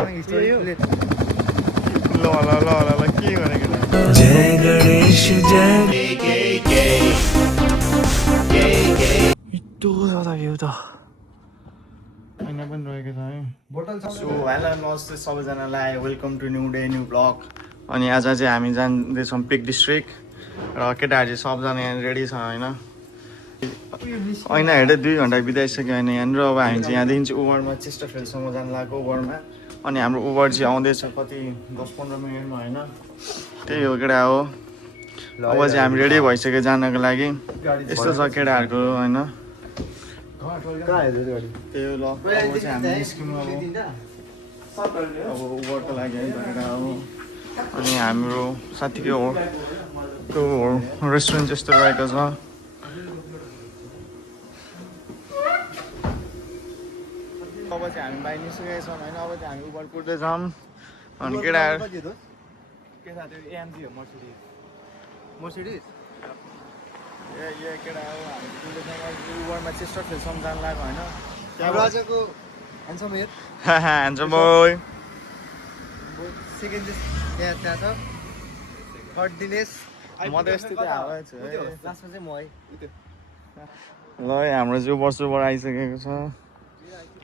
ल के गरेको जय गणेश यस्तो ज्यादा भ्यू त ऐना पनि रहेको छ है सो हेलो नमस्ते सबैजनालाई welcome to new day new blog अनि आज चाहिँ हामी जाँदैछौँ पिक डिस्ट्रिक्ट र केटाहरू चाहिँ सबजना यहाँ रेडी छ होइन ऐना हेर्दै 2 घन्टा बिताइसक्यो होइन यहाँनिर अब हामी चाहिँ यहाँदेखि चाहिँ उबरमा चेस्टरफिल्डसम्म जानु लाग्यो उबरमा अनि हाम्रो उबर चाहिँ आउँदैछ कति 10-15 मिनटमा होइन त्यही हो केटा हो अब चाहिँ हामी रेडी भइसक्यो जानको लागि यस्तो छ केटाहरूको होइन त्यही हो ल अब चाहिँ हामी निस्किनु अब उबरको लागि है केटा हो अनि हाम्रो साथीको हो त्यो रेस्टुरेन्ट जस्तो रहेको छ अब चाहिँ हामी बाहिर निस्किरहेको छौँ होइन अब चाहिँ हामी उबर कुद्दैछौँ अनि केटाहरू के साथी एएमजी हो मर्सिडिज ए केटा हो हामी कुद्दैछौँ उबरमा चेस्टरफिल्डसम्म जानु लाग्यो होइन आजको handsome hair handsome boy second त्यहाँ छ थर्ड दिनेश म त यस्तै हावा छु लास्टमा चाहिँ म है ल हाम्रो चाहिँ उबर आइसकेको छ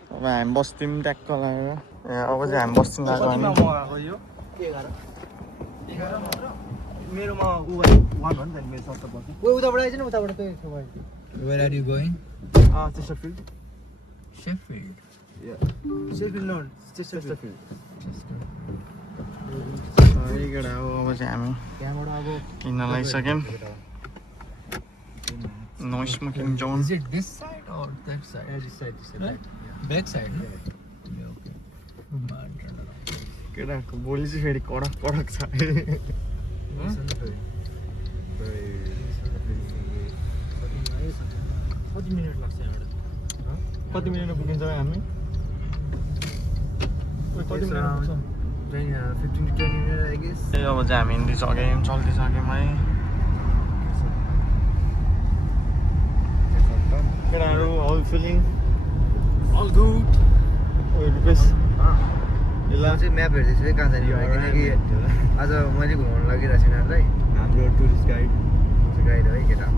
अब हामी बस्यौँ ट्याक्क लगाएर अब चाहिँ हामी बस्यौँ लाग्यो मेरोमा उ वान हो नि त मेरो सत्तर पर्छ उताबाट आइज न उताबाट त्यही Where are you going? Chesterfield Sheffield. Sheffield no Chesterfield केटा हो अब चाहिँ हामी त्यहाँबाट अब किन्न लागिसक्यौँ no smoking zone Is it this side or that side? this side Right? Back side, no? Yeah, okay. Man, turn around. केटाहरूको बोली चाहिँ फेरि कडक कडक छ कति मिनट लाग्छ यहाँबाट कति मिनटमा पुगिन्छ हामी कति minute 15 to 20 minutes I guess अब चाहिँ हामी हिँडिसक्यौँ चल्दिसक्यौँ है केटाहरू how feeling all good Rupesh म चाहिँ म्याप हेर्दैछु है कहाँ जाने किनकि आज मैले घुमाउनु लागिरहेको छु यिनीहरूलाई हाम्रो टुरिस्ट गाइड गाइड है केटा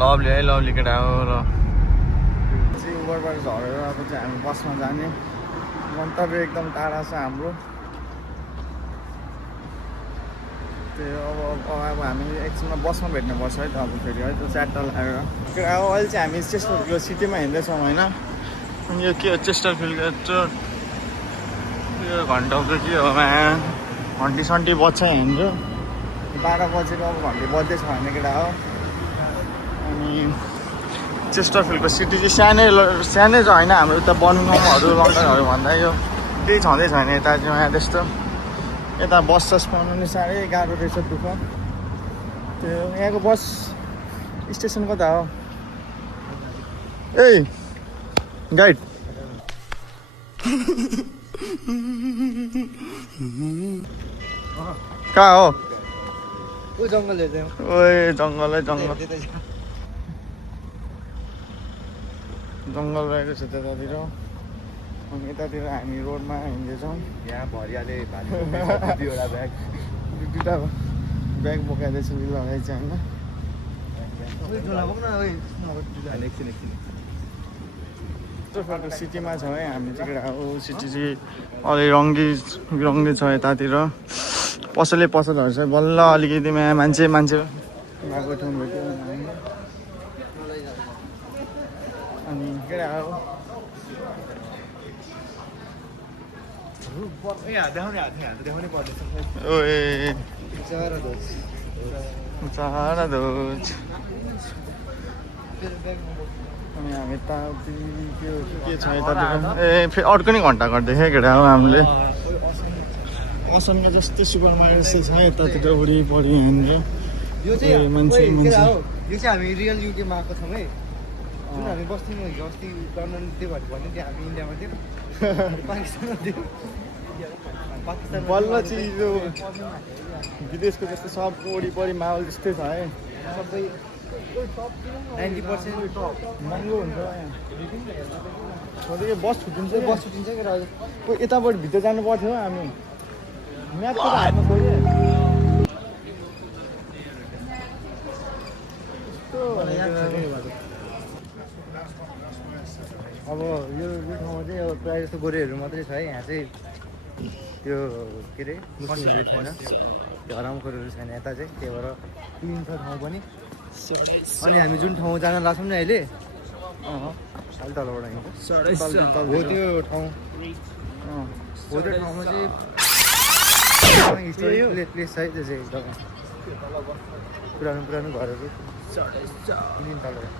लभली है लभली केटा हो र चाहिँ उबरबाट झरेर अब चाहिँ हामी बसमा जाने गन्तव्य एकदम टाढा छ हाम्रो त्यो अब हामी एकछिनमा बसमा भेट्नुपर्छ है त अब फेरि है त्यो च्याट्टा लगाएर अब अहिले चाहिँ हामी चेस्टरफिल्ड सिटीमा हिँड्दैछौँ होइन अनि यो के हो चेस्टरफिल्ड यो घन्टाको के हो घन्टी सन्टी बज्छ यहाँनिर 12 बजेको अब घन्टी बज्दैछ भन्ने केटा हो अनि चेस्टरफिल्डको सिटी चाहिँ सानै छ होइन हाम्रो उता बनगाउँहरू लन्डनहरू भन्दा यो केही छँदै छैन यता चाहिँ यहाँ त्यस्तो यता बस सस पाउनु नि साह्रै गाह्रो रहेछ दुःख त्यो यहाँको बस स्टेसन कता हो ए गाइड कहाँ हो ऊ जङ्गल हेर्दै ओए जङ्गल जङ्गल जङ्गल रहेको छ त्यतातिर अनि यतातिर हामी रोडमा हिँड्दैछौँ यहाँ भरियाले दुईवटा ब्याग दुईवटा ब्याग बोकाइँदैछ लगाइ चाहिँ होइन सिटीमा छ है हामी चाहिँ केटा सिटी चाहिँ अलि रङ्गी छ यतातिर पसलहरू चाहिँ बल्ल अलिकति मान्छे गएको ठाउँ भेट्यो अनि केटा ओए चारा दोज अनि हामी यता के छ यतातिर ए फेरि अर्को नि घन्टा गर्दैछ केटा हो हामीले असनका जस्तै सुपर मार्केट चाहिँ छ यतातिर वरिपरि यहाँनिर यो चाहिँ मान्छे यो चाहिँ हामी रियल युकेमा आएको छौँ है जुन हामी बस्थ्यौँ अस्ति लन्डन त्यो भन्यो त्यहाँ हामी इन्डियामा थियौँ पाकिस्तानमा थियौँ बल्ल चाहिँ यो विदेशको जस्तो सबको वरिपरि माहौल जस्तै छ है सबै 90% महँगो हुन्छ सोधेको बस छुट्टिन्छ बस छुट्टिन्छ कि राजु यताबाट भित्र जानु पर्थ्यो हामी म्यापतिर हाल्नु पऱ्यो अब यो ठाउँमा चाहिँ अब प्रायः जस्तो गोरेहरू मात्रै छ है यहाँ चाहिँ त्यो के अरे मुस्लिमहरू छैन त्यो हरामखोरहरू छैन यता चाहिँ त्यही भएर क्लिन छ ठाउँ पनि अनि हामी जुन ठाउँ जान लाग्छौँ नि अहिले अलि तलबाट हिँड्छ हो त्यो ठाउँ हो त्यो ठाउँमा चाहिँ हिस्टोरिक प्लेस छ है त्यो चाहिँ एकदम पुरानो पुरानो घरहरू क्लिन तलबाट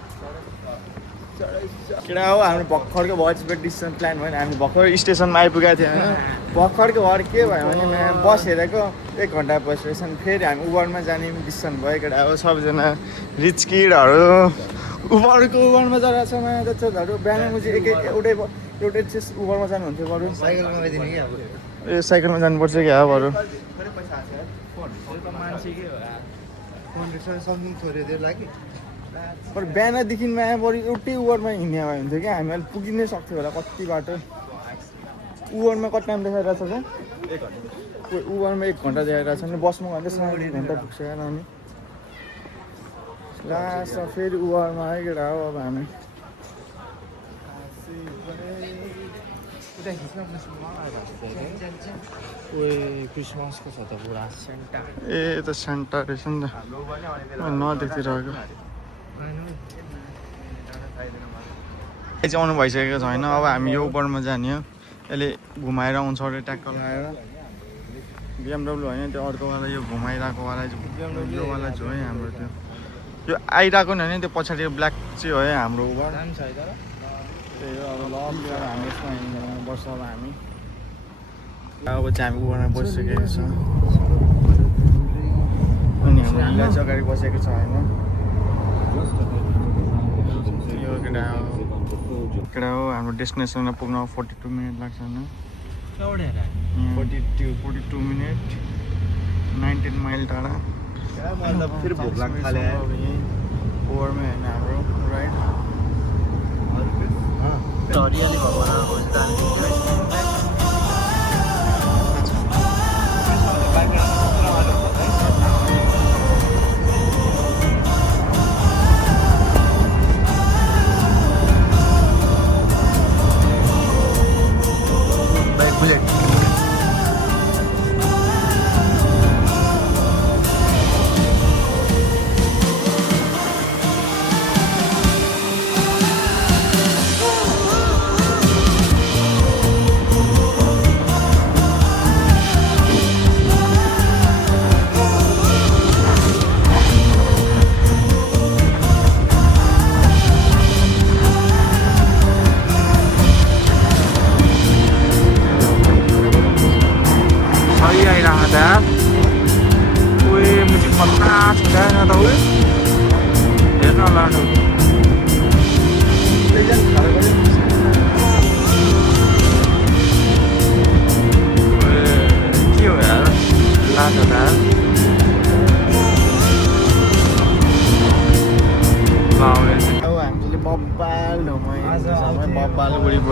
केटा हो हाम्रो भर्खरको भएपछि डिसिसन प्लान भयो हामी भर्खर स्टेसनमा आइपुगेको थियो होइन भर्खरको भएर के भयो भने बस हेरेको 1 घन्टा बसेपछि फेरि हामी उबरमा जाने डिसिसन भयो केटा हो सबजना रिच किडहरू उबरमा जाँदा छ नयाँ जस्तोहरू बिहान चाहिँ एउटै चाहिँ उबरमा जानुहुन्थ्यो बरु साइकलमा गइदिने कि अब ए साइकलमा जानुपर्छ क्या बरु समथिङ छोड्यो त्यो लागि पर बिहानदेखि नयाँ बरु एउटै उबरमा हिँड्ने भयो हुन्थ्यो क्या हामी पुगि नै सक्थ्यो होला कति बाटो उबरमा कति टाइम देखाइरहेको छ उबरमा 1 घन्टा देखाइरहेको छ भने बसमा भन्दा 1.5 घन्टा पुग्छ यार अनि लास्टमा फेरि उबरमा है केटा हो अब हामी क्रिसमसको छ त पुरा सेन्टा ए त सेन्टा रहेछ नि त नदेखिरहेको चाहिँ आउनु भइसकेको छैन अब हामी यो उबरमा जाने हो यसले घुमाएर आउँछ अरे ट्याक्क लगाएर BMW होइन त्यो अर्कोवाला यो घुमाइरहेकोवाला योवाला जो है हाम्रो त्यो यो आइरहेको नि होइन त्यो पछाडि ब्ल्याक चाहिँ हो है हाम्रो उबर त्यही हो अब लभ हामी यसमा बस्छ अब हामी अब चाहिँ हामी उबरमा बसिसकेको छ अनि हाम्रो हिला चाहिँ अगाडि बसेको छ होइन यो केटा हो हाम्रो डेस्टिनेसनमा पुग्न 42 मिनट लाग्छ होइन 42 मिनट 19 माइल टाढा फेरि भोक लाग्न थाल्यो ओभरमै होइन हाम्रो राइड हरियाली भएको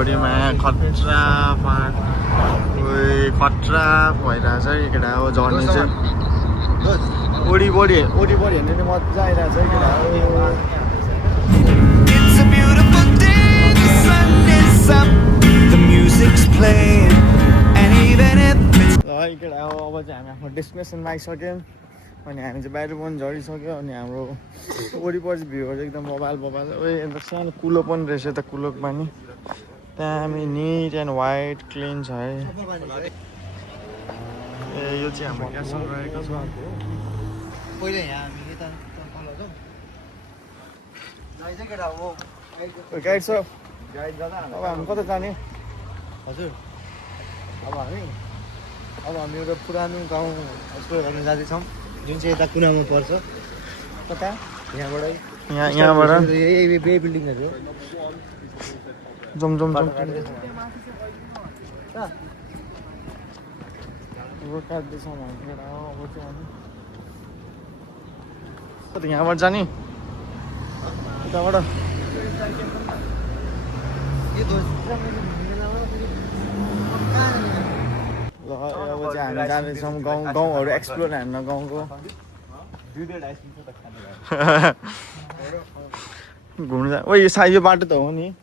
बुढीमा खतरा खतरा भइरहेछ है केटा हो जर्नी चाहिँ वरिपरि हेर्ने नि मजा आइरहेछ है केटा हो ल है केटा हो अब चाहिँ हामी आफ्नो डेस्टिनेसनमा आइसक्यौँ अनि हामी चाहिँ बाहिर पनि झरिसक्यो अनि हाम्रो वरिपरि भ्यूहरू चाहिँ एकदम बबाल अन्त सानो कुलो पनि रहेछ त कुलोको पानी त्यहाँ हामी निट एन्ड वाइट क्लिन छ है ए यो चाहिँ हाम्रो क्यासल रहेको छ पहिले यहाँ हामी यता तल जाउँ चाहिँ केटा हो गाइड छ गाइड दादा अब हामी कता जाने हजुर अब हामी एउटा पुरानो गाउँ एक्सप्लोर गर्न जाँदैछौँ जुन चाहिँ यता कुनामा पर्छ कता यहाँबाट यहाँबाट यही बिल्डिङहरू हो जम काट्दैछौँ कता यहाँबाट जाने यताबाट ये दोस्रो मैले घुमेर आउँदा फेरि कहाँ जाने? ल अब चाहिँ हामी जाँदैछौँ गाउँहरू एक्सप्लोर हान्न गाउँको घुम्नु जा ओ यो बाटो त हो नि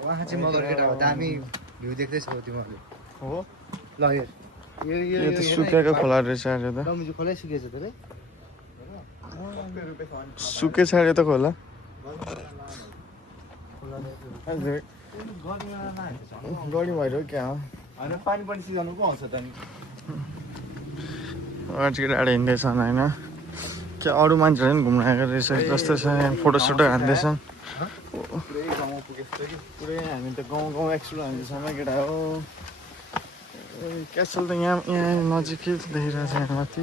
वहाँ चाहिँ मगर केटा हो दामी भ्यू देख्दैछौ तिमीहरूले हो ल हेर यो त सुकेको खोला रहेछ अरे त लमिजु खोलै सुकेछ धेरै सुकेछ अरे त खोला हजुर गडी भइरह्यो क्या हो पानी पनि सिजाउनु पो आउँछ त नि केटाहरू हिँड्दैछन् होइन क्या अरू मान्छेहरू पनि घुम्न आएको रहेछ जस्तो छ यहाँ फोटोसोटो हान्दैछन् पुरै हामी त गाउँ एक्सप्लोर हान्दैछौँ केटा हो क्यासल त यहाँ नजिकै देखिरहेको छ यहाँ माथि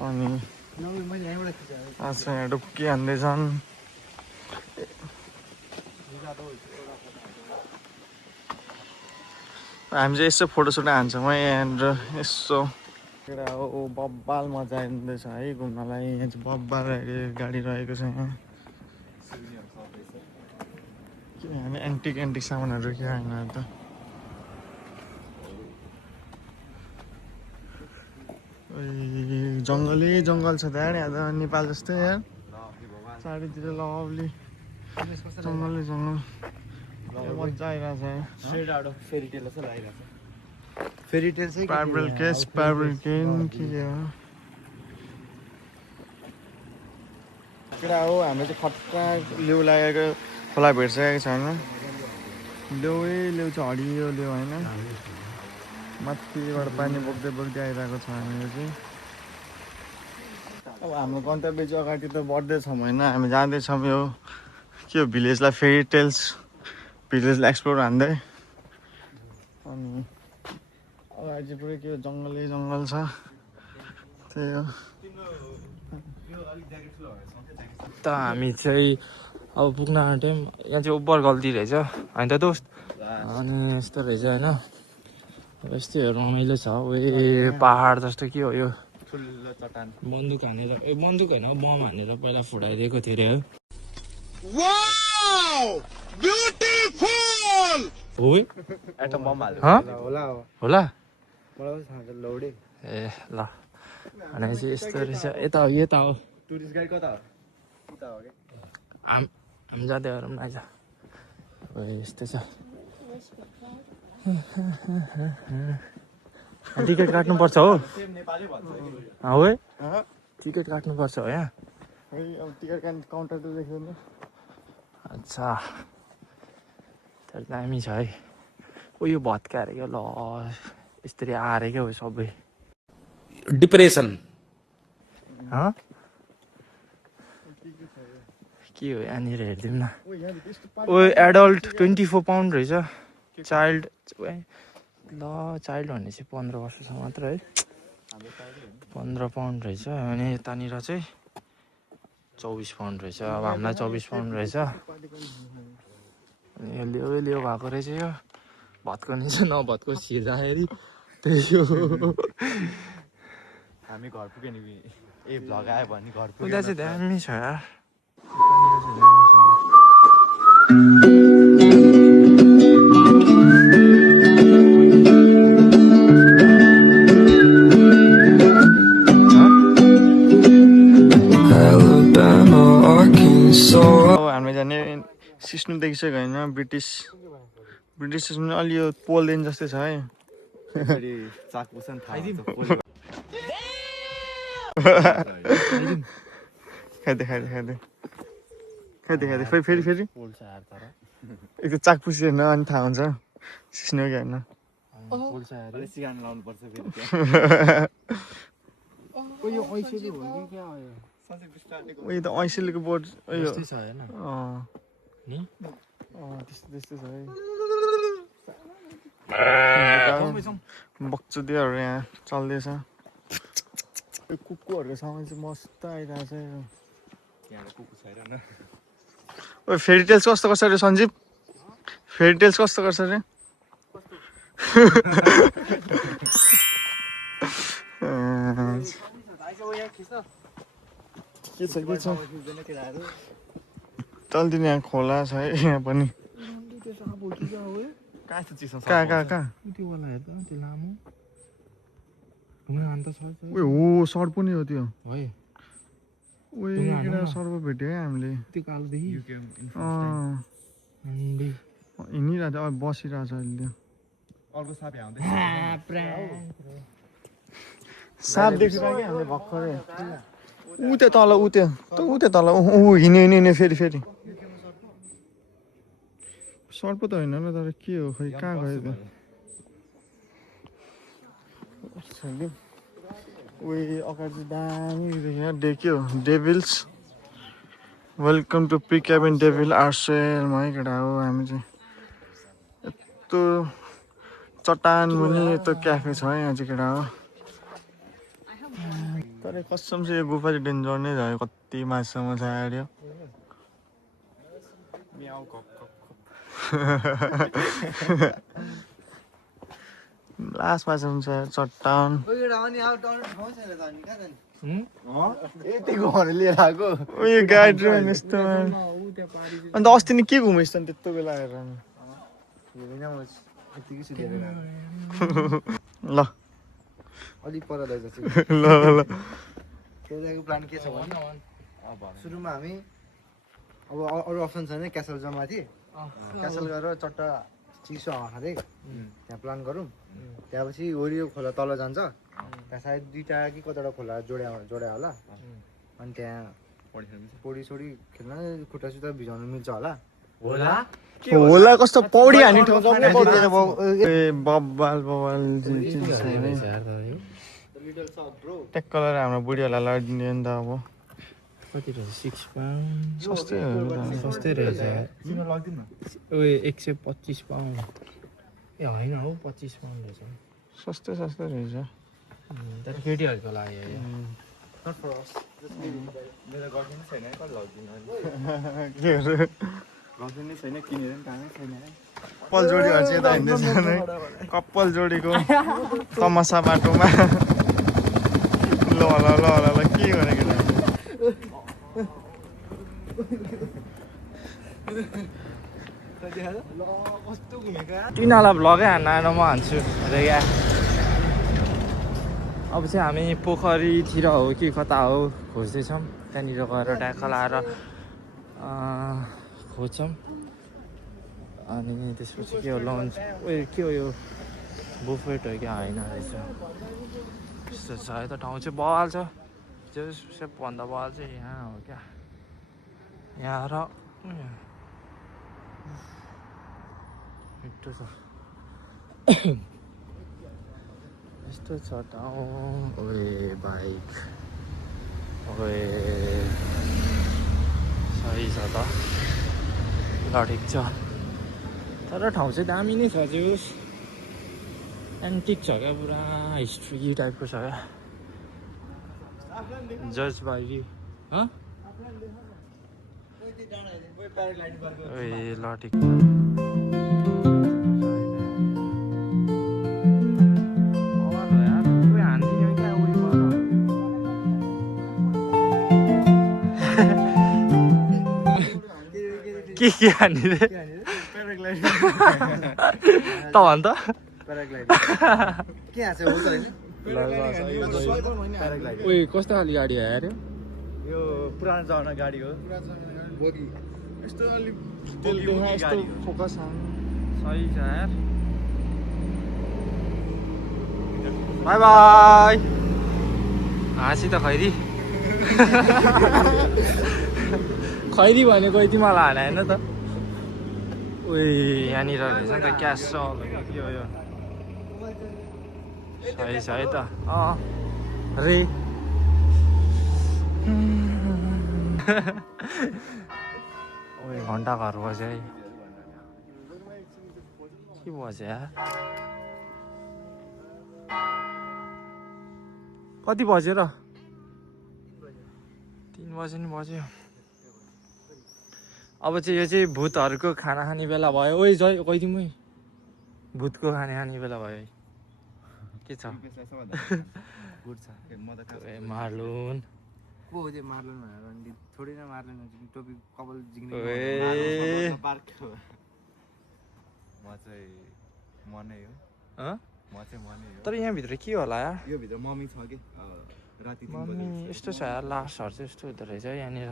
अनि यहाँ डुब्की हान्दैछन् हामी चाहिँ यसो फोटोसोटो हान्छौँ है यहाँनिर यसो केटा हो बब्बाल मजा आइँदैछ है घुम्नलाई यहाँ चाहिँ बब्बाल गाडी रहेको छ यहाँ के हामी एन्टिक सामानहरू के होइन त जङ्गलै जङ्गल छ त्यहाँ यहाँ त नेपाल जस्तै यार चारैतिर लभली जङ्गलै जङ्गल मजा आइरहेछ फेरि टेल चाहिँ पार्बल केस पार्बल केन के हो केटा हो हाम्रो चाहिँ खट्टा लेउ लागेको खोला भेटिसकेको छ होइन लेउ छ हरियो लेउ होइन माथिबाट पानी बोक्दै बोक्दै आइरहेको छ हामीले चाहिँ अब हाम्रो गन्तव्य चाहिँ अगाडि त बढ्दैछौँ होइन हामी जाँदैछौँ यो के हो भिलेजलाई फेरि टेल्स भिलेजलाई एक्सप्लोर हान्दै अनि अगाडि चाहिँ पुरै के हो जङ्गलै जङ्गल छ त्यही हो त हामी चाहिँ अब पुग्न आँट्यौँ यहाँ चाहिँ ओभर गल्ती रहेछ होइन त दोस्त अनि यस्तो रहेछ होइन अब यस्तै रमाइलो छ ए पहाड जस्तो के हो यो बन्दुक हानेर बन्दुक होइन बम हानेर पहिला फुटाइदिएको थियो अरे हो एटम बम हाल्यो होला होला मलाई थाहा छ लौडे ए ल भनेपछि यस्तो रहेछ यता हो यता हो टुरिस्ट गाइड कता हो हामी जाँदै गरौँ न आइज यस्तै छ टिकट काट्नुपर्छ हो है टिकट काट्नुपर्छ हो यहाँ अब टिकट काउन्टर त देख्दैन अच्छा तर दामी छ है ओ यो भत्का अरे क्या ल यसरी आएर क्या हो सबै डिप्रेसन के हो यहाँनिर हेरिदिउँ न ओ एडल्ट 24 पाउन्ड रहेछ चाइल्ड ल चाइल्ड भने चाहिँ 15 वर्षसम्म मात्र है 15 पाउन्ड रहेछ अनि यतानिर चाहिँ 24 पाउन्ड रहेछ अब हामीलाई 24 पाउन्ड रहेछ अनि यो लियो भएको रहेछ यो भत्काउने चाहिँ नभत्को छिर्दाखेरि त्यही हो हामी घर पुग्यो नि ए भ्लग आयो भने घर पुग्यो उता चाहिँ दामी छ यार हामी जाने सिस्नु देखिसक्यो होइन ब्रिटिस सिस्नु अलि यो पोलदेन जस्तै छ है खाइदे फेरि एक त चाकपुसी हेर्न अनि थाहा हुन्छ सिस्नु कि होइन उयो त ऐसेलीको बोर्ड उयो छ होइन त्यस्तै छ है बक्चुदियाहरू यहाँ चल्दैछ कुकुरहरूको सामान चाहिँ मस्त आइरहेको छ फेरि टेल्स कस्तो गर्छ अरे सञ्जीव फेरि टेल्स कस्तो गर्छ अरे के छ चल्दिने यहाँ खोला छ है यहाँ पनि कहाँ उयो हो सर्ट पनि हो त्यो उयो सर्प भेट्यो है हामीले हिँडिरहेको छ बसिरहेको छ अहिले साप देखेर क्या हामीले भर्खरै ऊ त्यो तल ऊ त्यो तल ऊ हिँड्यो फेरि सर्प त होइन होला तर के हो खै कहाँ गयो त्यो उयो अगाडि दामी देख्यो devils welcome to P cabin devil आर्सेलमा है केटा हो हामी चाहिँ यस्तो चट्टान मुनि यस्तो क्याफे छ है यहाँ चाहिँ केटा हो तर कसम चाहिँ यो गुफा चाहिँ डेन्जर नै भयो कति मासुसम्म छ आयो लास्ट मासुसम्म छ चट्टान लिएर आएको उयो गाडी यस्तोमा अन्त अस्ति नै के घुमेस् त त्यत्रो बेला आएर ल अलिक पर लैजान्छ ल त्यहाँको प्लान के छ भने सुरुमा हामी अब अरू अप्सन छैन क्यासल जाउँ माथि क्यासल गरेर चट्टा चिसो हावा खाँदै त्यहाँ प्लान गरौँ त्यहाँपछि वरियो खोला तल जान्छ त्यहाँ सायद 2टा कि कतिवटा खोला जोड्या होला अनि त्यहाँ पौडी सोडी खेल्न खुट्टा सुट्टा भिजाउनु मिल्छ होला होला कस्तो पौडी हान्ने ठाउँ बब्बाल ट्याक्क गरेर हाम्रो बुढीहरूलाई लगाइदिने नि त अब कति रहेछ 6 पाउन्ड सस्तै रहेछ उयो 125 पाउन्ड ए होइन हौ 25 पाउन्ड रहेछ सस्तै रहेछ तर केटीहरूको लागि कप्पल जोडीहरू चाहिँ यता हिँड्दैछ नै कप्पल जोडीको तमासा बाटोमा ल के गरेको तिनीहरूलाई भ्लगै हान्न म हान्छु अरे क्या अब चाहिँ हामी पोखरीतिर हो कि कता हो खोज्दैछौँ त्यहाँनिर गएर ट्याक्क लाएर खोज्छौँ अनि त्यसपछि के हो लन्च उयो के हो यो बुफेट हो क्या होइन रहेछ यस्तो छ यता ठाउँ चाहिँ बवाल छ सबभन्दा बवाल चाहिँ यहाँ हो क्या यहाँ र मिठो छ यस्तो छ ठाउँ ओए बाइक ओए सही छ त ल ठिक छ तर ठाउँ चाहिँ दामी नै छ जोस् एन्टिक छ क्या पुरा हिस्ट्री टाइपको छ क्या जज बाई व्यू ए ल ठिक छ के हान्ने रे त भन् त उयो कस्तो खाले गाडी आयो अरे यो पुरानो जमाना गाडी हो बोगी यस्तो अलि यस्तो फोकस सही छ यार बाई बाई हाँसी त खैरी खैरी भनेको तिमीलाई हाने होइन त उयो यहाँनिर रहेछ नि त क्यास छ के हो यो सही छ है त रे ओए घन्टा घर बस्यो है के बस्यो यार कति बज्यो र 3 बजे नि बज्यो अब चाहिँ यो चाहिँ भूतहरूको खाना खाने बेला भयो ओइ जय गइदिउँ है भुतको खाने खाने बेला भयो के छ गुड छ मार्लुन को हो त्यो मार्लुन भनेर अनि थोरै न मार्लुन टोपी कपाल जिग्ने ओए म चाहिँ मनै हो हँ? म चाहिँ मनै हो तर यहाँभित्र के होला यार यो भित्र मम्मी छ कि राति 3 मम्मी यस्तो छ यार लासहरू चाहिँ यस्तो हुँदो रहेछ यहाँनिर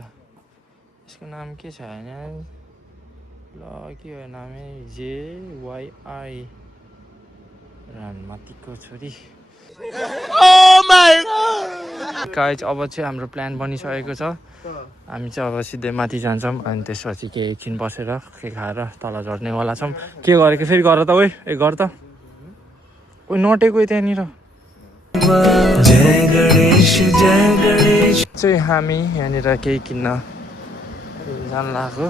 यसको नाम के छ होइन ल के हो नामै JYI रानमाथिको छोरी गाइज अब चाहिँ हाम्रो प्लान बनिसकेको छ हामी चाहिँ अब सिधै माथि जान्छौँ अनि त्यसपछि केही एकछिन बसेर के खाएर तल झर्नेवाला छौँ के गरेको फेरि गर त ओइ ए गर त ओइ नटेको त्यहाँनिर चाहिँ हामी यहाँनिर केही किन्न जानु लाग्यो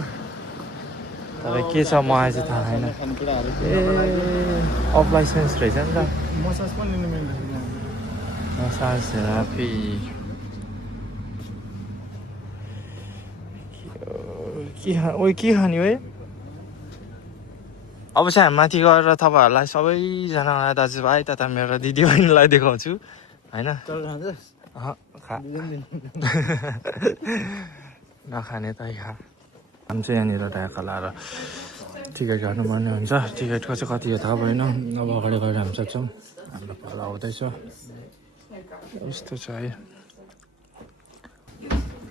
तर के छ मलाई चाहिँ थाहा छैन खानेकुराहरू ए अफ लाइसेन्स रहेछ नि त मसाज पनि लिनु मिल्दैन मसाज थेरापी के खाने हो अब चाहिँ हामी माथि गएर तपाईँहरूलाई सबैजनालाई दाजुभाइ तथा मेरो दिदीबहिनीलाई देखाउँछु होइन खा नखाने त खा हामी चाहिँ यहाँनिर ढाका लाएर टिकट काट्नुपर्ने हुन्छ टिकटको चाहिँ कति थाहा भएन अब अगाडि गएर हामी सक्छौँ हाम्रो पालो आउँदैछ यस्तो छ है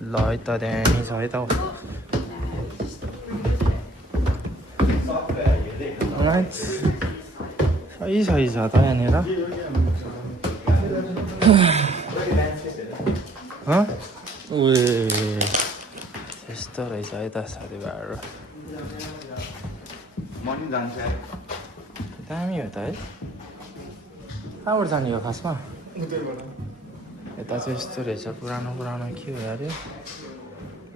ल है त त्यहाँ छ है त सही सही छ त यहाँनिर उए यस्तो रहेछ है त साथीभाइहरू दामी हो त है कहाँबाट जाने हो खासमा यता चाहिँ यस्तो रहेछ पुरानो पुरानो के हो अरे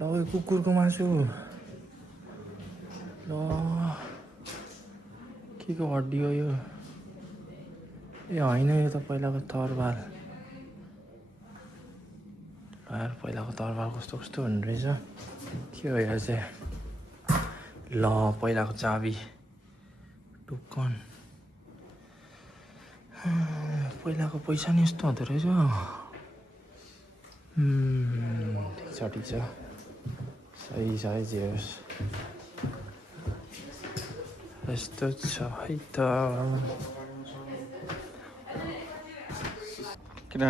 ल कुकुरको मासु ल के को हड्डी हो यो ए होइन यो त पहिलाको तरबार यार पहिलाको तरबार कस्तो कस्तो हुने रहेछ के हो यो चाहिँ ल पहिलाको चाबी टुक्कन पहिलाको पैसा नि यस्तो हुँदो रहेछ ठिक छ सही छ है जे होस् यस्तो छ है त किन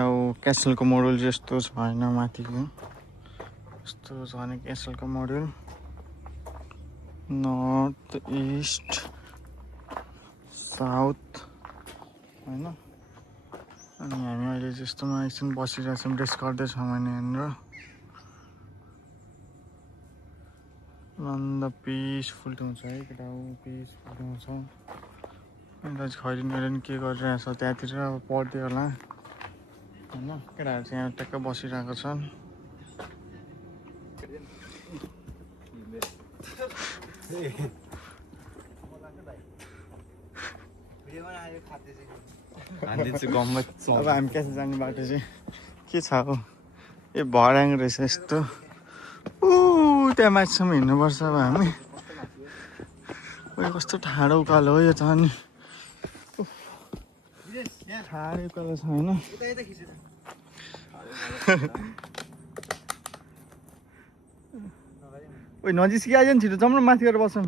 क्यासलको मोडल जस्तो छैन माथिको यस्तो छ भने क्यासलको मोडल नर्थ इस्ट साउथ होइन अनि हामी अहिले जस्तोमा एकछिन बसिरहेको छौँ रेस्ट गर्दैछौँ भने यहाँनिर आनन्द पिसफुल ठाउँ छ है केटा हो पिसफुल ठाउँ छ अन्त खैरिन के गरिरहेछ त्यहाँतिर अब पढ्दै होला होइन केटाहरू चाहिँ यहाँ ट्याक्क बसिरहेको छन् अब हामी क्यास जाने बाटो चाहिँ के छ हो ए भर्याङ रहेछ यस्तो त्यहाँ माथिसम्म हिँड्नुपर्छ अब हामी कस्तो ठाडो उकालो हो यो त अनि ठाडो उकालो छ होइन ओ नजिक आइज नि छिटो जाउँ न माथि गएर बसौँ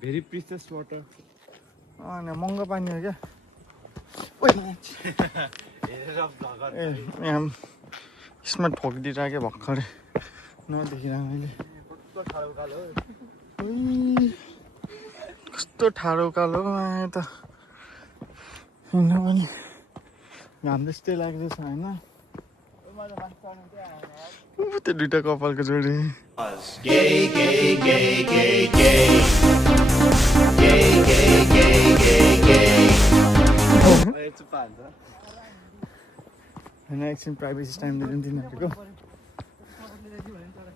भेरी प्रिसियस वाटर महँगो पानी हो क्या ए यहाँ यसमा ठोकिदिइरहेको भर्खरै नदेखिरहेको मैले कस्तो ठाडो उकालो हो यहाँ त होइन पनि घाम जस्तै लाग्दैछ होइन त्यो दुइटा कपालको जोडी होइन एकछिन प्राइभेसी टाइम दिनु तिनीहरूको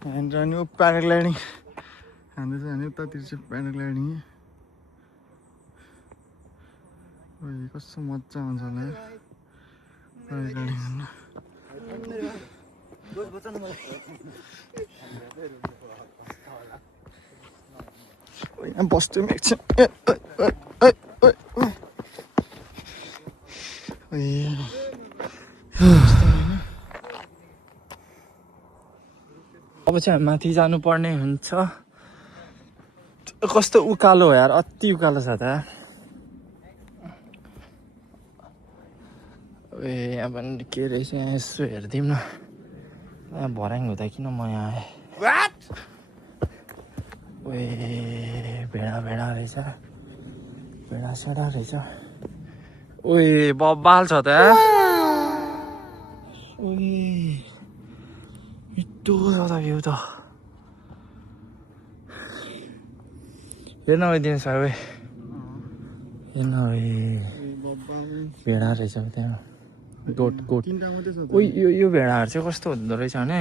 यहाँनिर अनि प्याराग्लाइडिङ हान्दैछ भने उतातिर चाहिँ प्याराग्लाइडिङ कस्तो मजा आउँछ होला प्याराग्लाइडिङ हान्न यहाँ बस्थ्यौँ एकछिन अब चाहिँ हामी माथि जानुपर्ने हुन्छ कस्तो उकालो हो यार अति उकालो छ त यहाँ पनि के रहेछ यहाँ यसो हेरिदिउँ न यहाँ भर्याङ हुँदा किन म यहाँ आएँ भेडा रहेछ भेडा सेडा रहेछ बब्बाल छ त मिठो छ त भ्यू त हेर्न दिनुहोस् भाइ हेर्न भेडा रहेछ त्यहाँ गोठ यो भेडाहरू चाहिँ कस्तो हुँदो रहेछ भने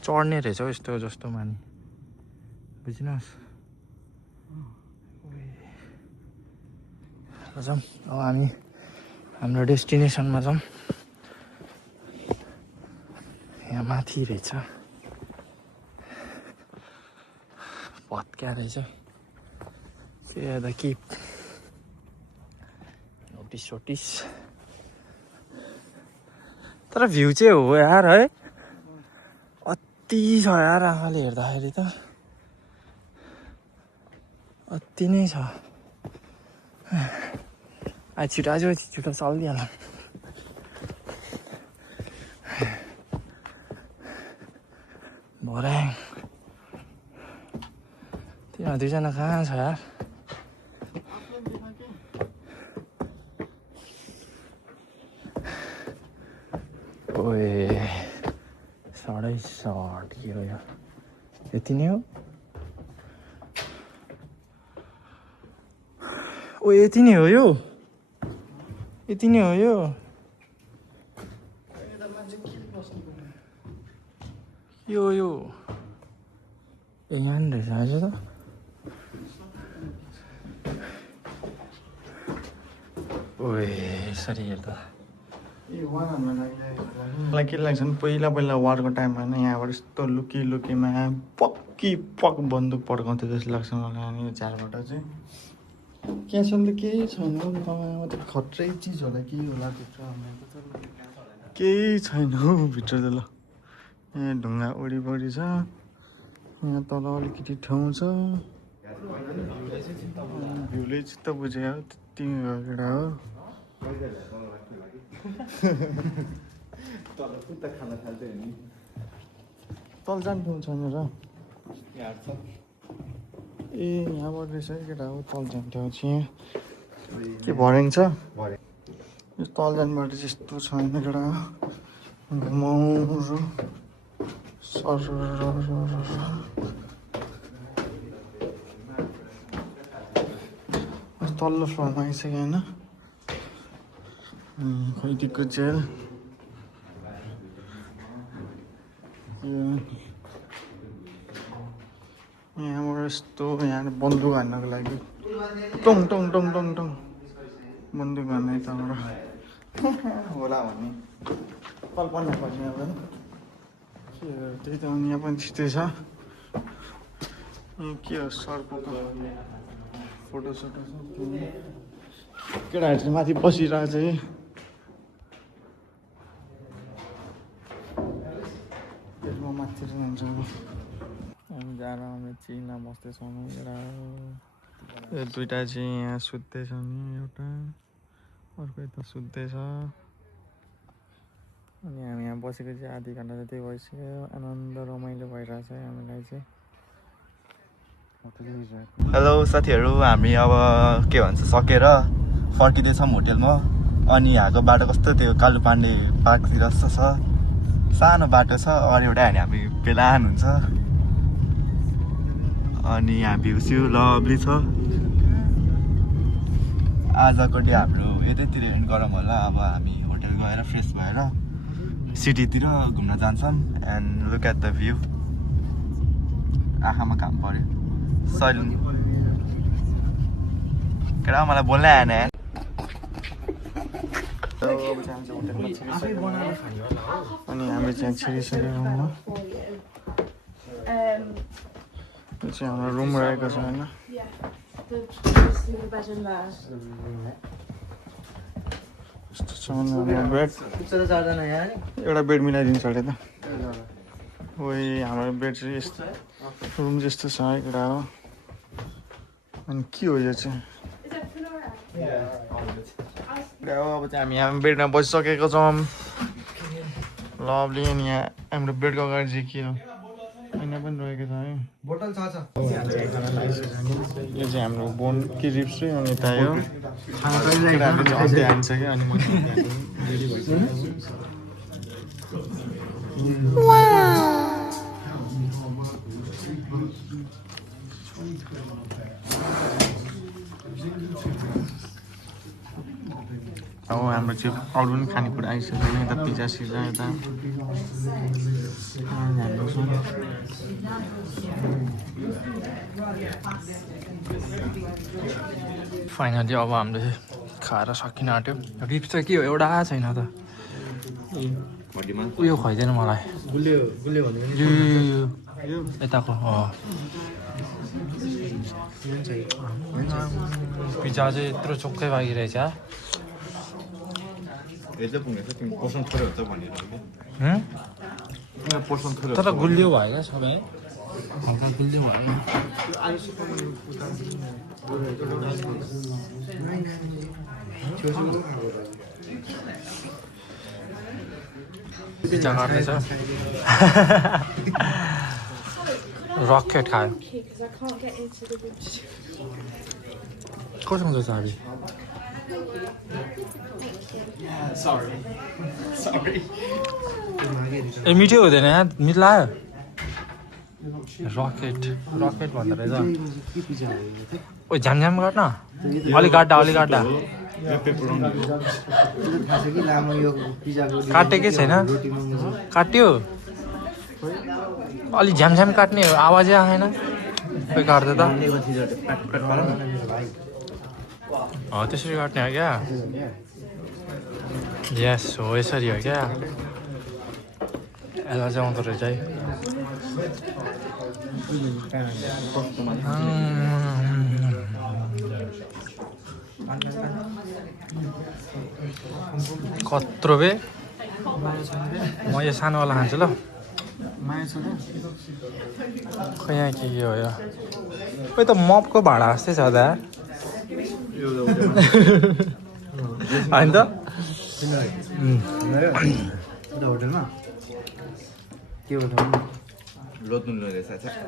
चढ्ने रहेछ हौ यस्तो जस्तो मानि बुझ्नुहोस् जाउँ अब हामी हाम्रो डेस्टिनेसनमा जाउँ यहाँ माथि रहेछ भत्क्या रहेछ के के नोटिस तर भ्यू चाहिँ हो यार है अति छ यार आँखाले हेर्दाखेरि त अति नै छ छिटो चलिदिइहाल भर्याङ तिनीहरू दुईजना कहाँ छ यार साढे सात के हो यति नै हो यति नै हो यति नै हो यो यहाँ नि रहेछ आज त यसरी हेर्दा मलाई के लाग्छ भने पहिला वारको टाइममा होइन यहाँबाट यस्तो लुकीमा पक बन्दुक पड्काउँथ्यो जस्तो लाग्छ मलाई अनि यो झारबाट चाहिँ क्यासन त केही छैन तपाईँमा त खत्रै चिज होला के होला भित्र केही छैन हौ भित्र त ल यहाँ ढुङ्गा वरिपरि छ यहाँ तल अलिकति ठाउँ छ भ्यूले चित्त बुझ्यो त्यति केटा हो तल जाने ठाउँ छैन र यहाँबाट रहेछ केटा हो तल जाने ठाउँ चाहिँ के भर्याङ छ यो तल जानेबाट चाहिँ यस्तो छैन केटा घुमाउरो तल्लो फ्लोरमा आइसक्यो होइन खैटीको जेल यहाँबाट यस्तो यहाँ बन्दुक हान्नको लागि टङ बन्दुक हान्ने यताबाट होला भन्ने कल्पना गर्ने अब त्यही त यहाँ पनि त्यस्तै छ के हो सर्पको फोटो छ केटाहरू चाहिँ माथि बसिरहेको चाहिँ माथि हुन्छ हामी जाडोमा चिना बस्दैछौँ एउटा यो दुइटा चाहिँ यहाँ सुत्दैछ नि एउटा अर्को यता सुत्दैछ अनि हामी यहाँ बसेको चाहिँ आधी घन्टा जति भइसक्यो आनन्द रमाइलो भइरहेछ हामीलाई चाहिँ हेलो साथीहरू हामी अब के भन्छ सकेर फर्किँदैछौँ होटेलमा अनि यहाँको बाटो कस्तो त्यो कालु पाण्डे पार्कतिर जस्तो छ सानो बाटो छ अरू एउटा हामी बेलान हुन्छ अनि यहाँ भ्यू लभली छ आजको डे हाम्रो यतैतिर एन्ड गरौँ होला अब हामी होटेल गएर फ्रेस भएर सिटीतिर घुम्न जान्छौँ and look at the view आँखामा काम पर्यो सैलुन केटा मलाई बोल्नै आएन अनि हामी चाहिँ छिरिसकेको यो चाहिँ हाम्रो रुम रहेको छ होइन यस्तो छ हाम्रो बेड एउटा बेड मिलाइदिन्छ अरे त ओइ हाम्रो बेड चाहिँ यस्तो रुम जस्तो छ है केटा हो अनि के हो यो चाहिँ केटा हो अब चाहिँ हामी यहाँ बेडमा बसिसकेको छौँ लभली अनि यहाँ हाम्रो बेडको अगाडि चाहिँ के हो ऐना पनि रहेको छ है बोतल छ यो चाहिँ हाम्रो बोन कि रिप्स चाहिँ अनि यता यो केटाहरूले चाहिँ अझै हान्छ कि अनि म अब हाम्रो चाहिँ अरू पनि खानेकुरा आइसक्यो नि यता पिज्जा सिजा यता फाइनली अब हामीले खाएर सकिन आँट्यो रिप्स चाहिँ के हो एउटा छैन त उयो खुवाइदिएन मलाई यो यताको पिज्जा चाहिँ यत्रो चोक्कै बाँकी तर गुलियो भयो क्या सबै हल्का गुलियो भयो पिज्जा काट्दैछ रकेट खायो कोसँग छ चाबी ए मिठो हुँदैन यहाँ मिठो लाग्यो रकेट भन्दो रहेछ ओ झ्यामझ्याम गर्न अलिक गाड्दा काटेकै छैन काट्यो अलि झ्यामझ्याम काट्ने हो आवाजै आएन खोइ काट्दै त त्यसरी काट्ने हो क्या यस हो यसरी हो क्या यसलाई चाहिँ आउँदो रहेछ है कत्रो बे म यो सानोवाला खान्छु ल खै यहाँ के हो यो खोइ त मपको भाडा जस्तै छ दा होइन त होटलमा के होटलमा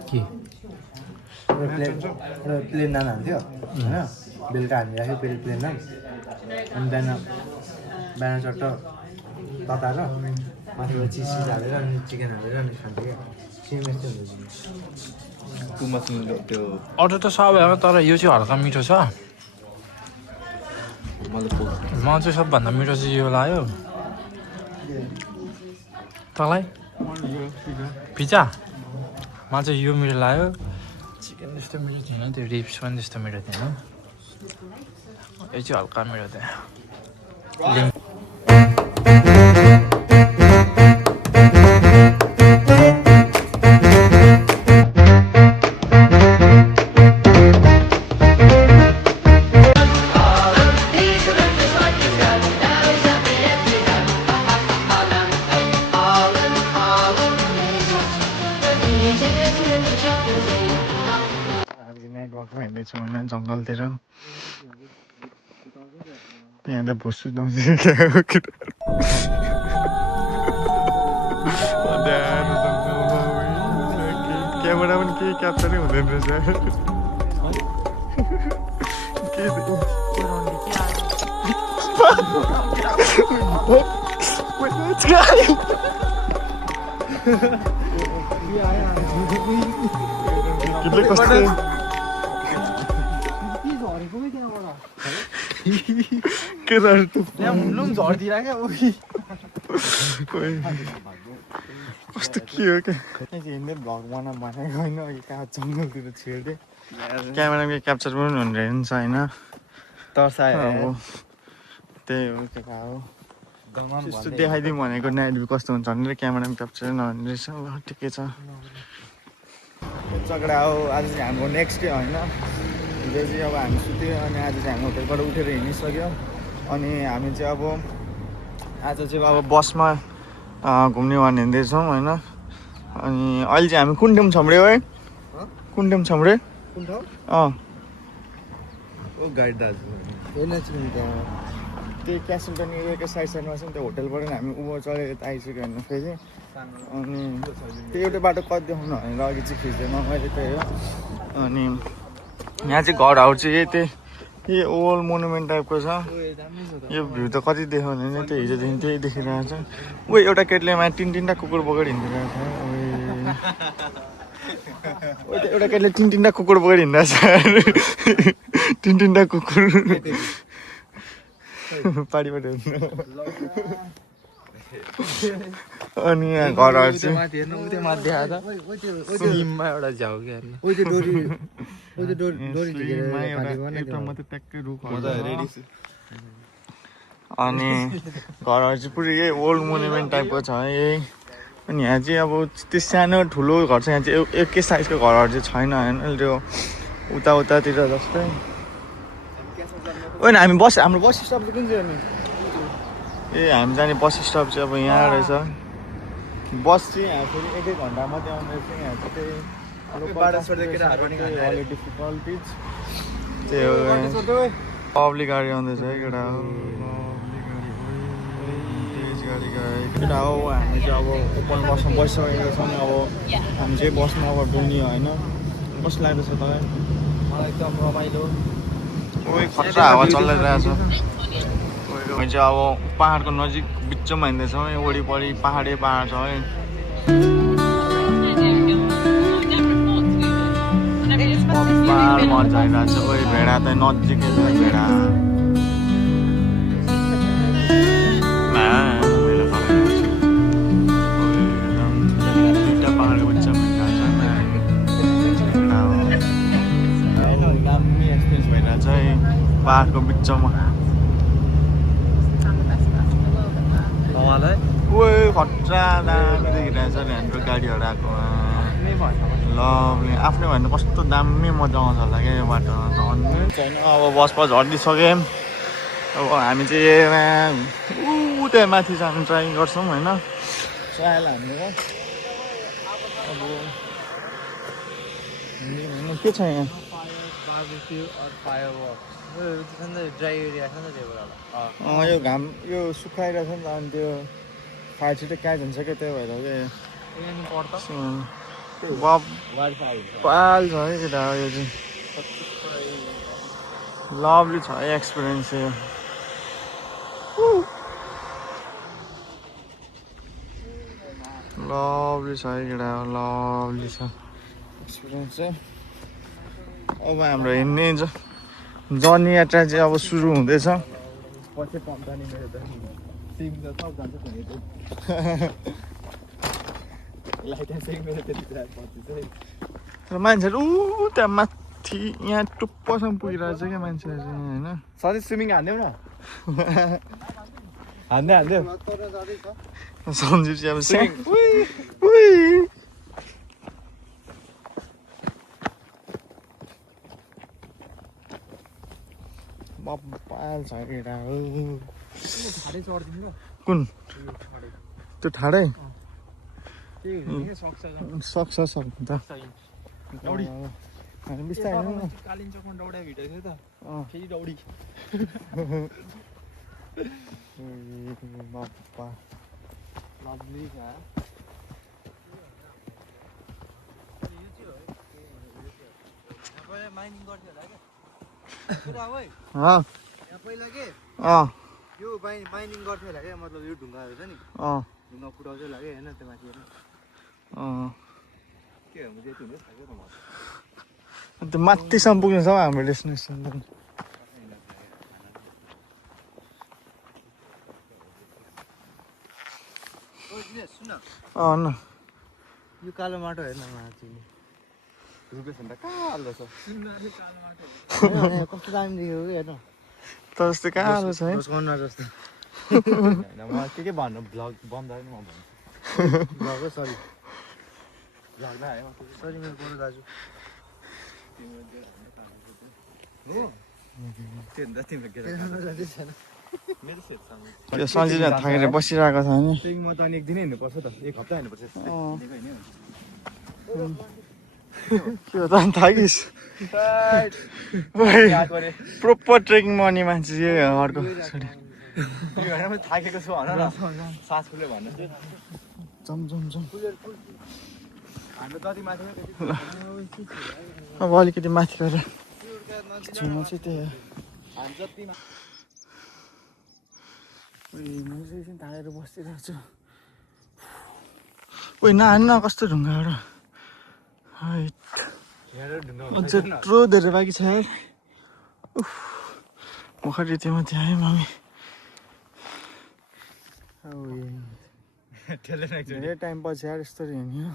के प्लेन नान हान्थ्यो होइन बेलुका हामी राख्यो प्लेन नान अनि बिहान चट्ट तताएर माथिबाट चिज हालेर अनि चिकन हालेर अनि खान्थ्यो क्या सेम यस्तै अरू त सबै हो तर यो चाहिँ हल्का मिठो छ मलाई चाहिँ सबभन्दा मिठो चाहिँ यो लाग्यो तँलाई पिज्जा मलाई चाहिँ यो मिठो लाग्यो चिकन त्यस्तो मिठो थिएन त्यो रिप्स पनि त्यस्तो मिठो थिएन यो चाहिँ हल्का मिठो थियो जङ्गलतिर यहाँ त भुस सुताउँछ क्यामेरा पनि केही क्याप्चरै हुँदैन रहेछ कस्तो के हो क्या हिँड्दै भ्लग बनाएको होइन अघि कहाँ जङ्गलतिर छिर्दै क्यामेरामा क्याप्चर पनि हुने रहेछ होइन तर्सायो अब त्यही हो केटा हो त्यस्तो देखाइदिउँ भनेको नाइट भ्यू कस्तो हुन्छ भनेर क्यामेरामा क्याप्चर नहुने रहेछ ल ठिकै छ चक्रा हो आज चाहिँ हाम्रो नेक्स्ट डे होइन हिजो चाहिँ अब हामी सुत्यो अनि आज चाहिँ हामी होटेलबाट उठेर हिँडिसक्यो अनि हामी चाहिँ अब आज चाहिँ अब बसमा घुम्ने भने हिँड्दैछौँ होइन अनि अहिले चाहिँ हामी कुन ठाउँ छौँ रे है कुन ठाउँ छौँ रे कुन ठाउँ ओ गाइड दाजु होइन चिन्नु त्यहाँ त्यही क्यासिङटन एरियाको साइडमा छ नि त्यो होटेलबाट हामी उबर चढेर यता आइसक्यो होइन फेरि अनि त्यो एउटा बाटो कति देखाउनु भनेर अघि चाहिँ खिच्दैन मैले त्यही हो अनि यहाँ चाहिँ घरहरू चाहिँ यही ओल्ड मोनुमेन्ट टाइपको छ यो भ्यू त कति देखाउने नि त्यो हिजोदेखि त्यही देखिरहेको छ ऊ एउटा केटीले माथि तिनवटा कुकुर बोकेर हिँडिरहेको छ एउटा केटीले तिनवटा कुकुर बोकेर हिँडिरहेको छ तिनवटा कुकुर पारिबाट अनि यहाँ घरहरू चाहिँ एउटा झ्याउ क्या हेर्नु अनि घरहरू चाहिँ पुरै यही ओल्ड मोनुमेन्ट टाइपको छ यही अनि यहाँ चाहिँ अब त्यो सानो ठुलो घर छ यहाँ चाहिँ एकै साइजको घरहरू चाहिँ छैन होइन त्यो उतातिर जस्तै होइन हामी हाम्रो बस स्टप चाहिँ कुन चाहिँ हो नि ए हामी जाने बस स्टप चाहिँ अब यहाँ रहेछ बस चाहिँ यहाँ फेरि 1-1 घन्टा मात्रै आउने रहेछ यहाँ चाहिँ त्यही डिफिकल्टिज त्यही हो लभली गाडी आउँदैछ है केटा हो केटा हो हामी चाहिँ अब ओपन बसमा बसिसकेको छौँ अब हामी चाहिँ बसमा अब डुल्ने होइन कस्तो लाग्दैछ तपाईँ मलाई एकदम रमाइलो ओइ खतरा हावा चलिरहेछ हामी चाहिँ अब पाहाडको नजिक बिचमा हिँड्दैछौँ है वरिपरि पहाडै पहाड छ है पहाड मजा आइरहेको छ ओइ भेडा त नजिकै छ भेडा पहाडको बिचमा दामी एक्सपिरियन्स भइरहेछ है पहाडको बिचमा ओए खतरा दामी देखिरहेछ नि हाम्रो गाडीहरू आएको लभली आफ्नै भन्नु कस्तो दामी मजा आउँछ होला क्या यो बाटो छैन अब बसमा झर्दिसक्यौँ अब हामी चाहिँ त्यहाँ माथि जानु ट्राई गर्छौँ होइन ट्रायल हामीले अब के छ यहाँ ड्राई एरिया छ नि त्यही यो घाम यो सुकाइरहेछ नि त अनि त्यो फायर छिटो क्याच हुन्छ क्या त्यही भएर पाल छ है केटा यो चाहिँ लभली छ है एक्सपिरियन्स यो लभली छ है केटा लभली छ एक्सपिरियन्स चाहिँ अब हाम्रो हिँड्ने जर्नी यात्रा चाहिँ अब सुरु हुँदैछ पछि पम्पानी मेरो त सिम त सब जान्छ तर मान्छेहरू त्यहाँ माथि यहाँ टुप्पोसम्म पुगिरहेको छ क्या मान्छेहरू चाहिँ होइन सधैँ स्विमिङ हान्देऊ न हान्दै सन्जीव चाहिँ अब बब्बाल छ केटा हो कुन त्यो ठाडै सक्छ सक्नु त बिस्तारै कालिम्पोङमा दौडा भिडियो थियो त फेरि दौडी बाप्पा लभली छ माइनिङ गर्थ्यो होला क्या पहिला के यो माइनिङ गर्थ्यो होला क्या मतलब यो ढुङ्गाहरू छ नि ढुङ्गा फुटाउँथ्यो होला क्या होइन त्यो माथि के हुन्छ त्यति हुँदै थाक्यो त त्यो माथिसम्म पुग्नु छ हाम्रो डेस्टिनेसन न यो कालो माटो हेर्न माथिले कस्तो दामी देख्यो हेर्नु तर जस्तो कहाँ छ है जस्तो म के भन्नु भ्लग बन्द म भन्छु भ्लग सरी सरी मेरो बरु दाजु यो सजिलो थाकेर बसिरहेको छ होइन म त अनि एक दिनै हिँड्नुपर्छ त एक हप्ता हिँड्नुपर्छ के हो त थाकिस् प्रोपर ट्रेकिङ गर्ने मान्छे चाहिँ अर्को थाकेको छु भन न सास फुल्यो भन्न जम जम जम हाम्रो जति माथि अब अलिकति माथि गएर छुनु चाहिँ त्यही हो हामी जति म चाहिँ एकछिन थाकेर बसिरहेको छु ओइ नहानु न कस्तो ढुङ्गाबाट त्यत्रो धेरै बाँकी छ यार भर्खरै त्यो माथि आयो मम्मी धेरै टाइम पछि यार यस्तरी हिँड्यो